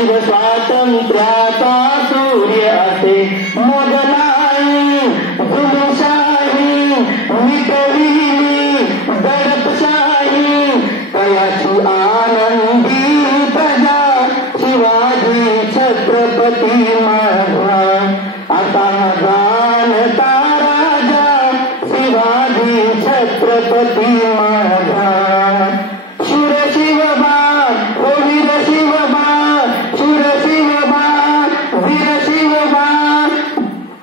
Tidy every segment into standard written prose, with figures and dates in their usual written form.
शिव स्वातंत्र्याचा सूर्य असे मोजनाई जुलूशाही मिटविली दडपशाही कयाची आनंदी प्रजा शिवाजी छत्रपती माझा आता जाणता राजा शिवाजी छत्रपती माझा शूर शिवबा ओ वीर शिवबा शूर शिवबा वीर शिवबा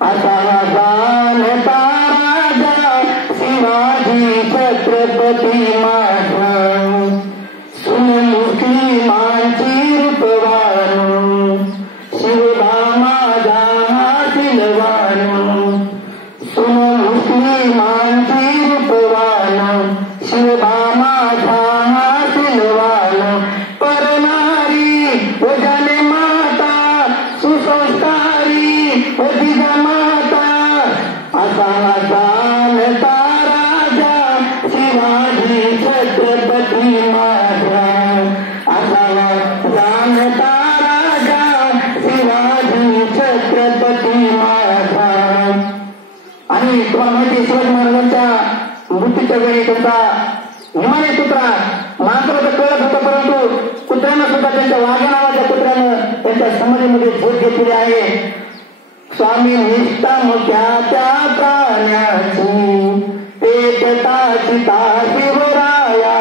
आता जाणता राजा शिवाजी छत्रपती माझा सुन मुस्लिमांची रूपवान शिवबा माझा हासिलवान सुन मुस्लिमांची रूपवान शिवबा माझा हासिलवान परनारी ओ जाने माता सुसंस्कारी ओ जिजा माता असा जाणता राजा शिवाजी छत्रपती माझा असा जाणता राजा शिवाजी छत्रपती माझा. आणि तुम्हाला माहिती शिवाजी महाराजांच्या मृत्यूच्या वेळी त्यांचा हिमालय कुत्रा मात्र तर कळत होता परंतु कुत्र्यानं सुद्धा त्यांच्या वाघा नावाच्या कुत्र्यानं त्यांच्या समाधीमध्ये झोप घेतलेली आहे. स्वामी निष्ठा मुख्याच्या प्राण्याची पेटता चिता शिवराया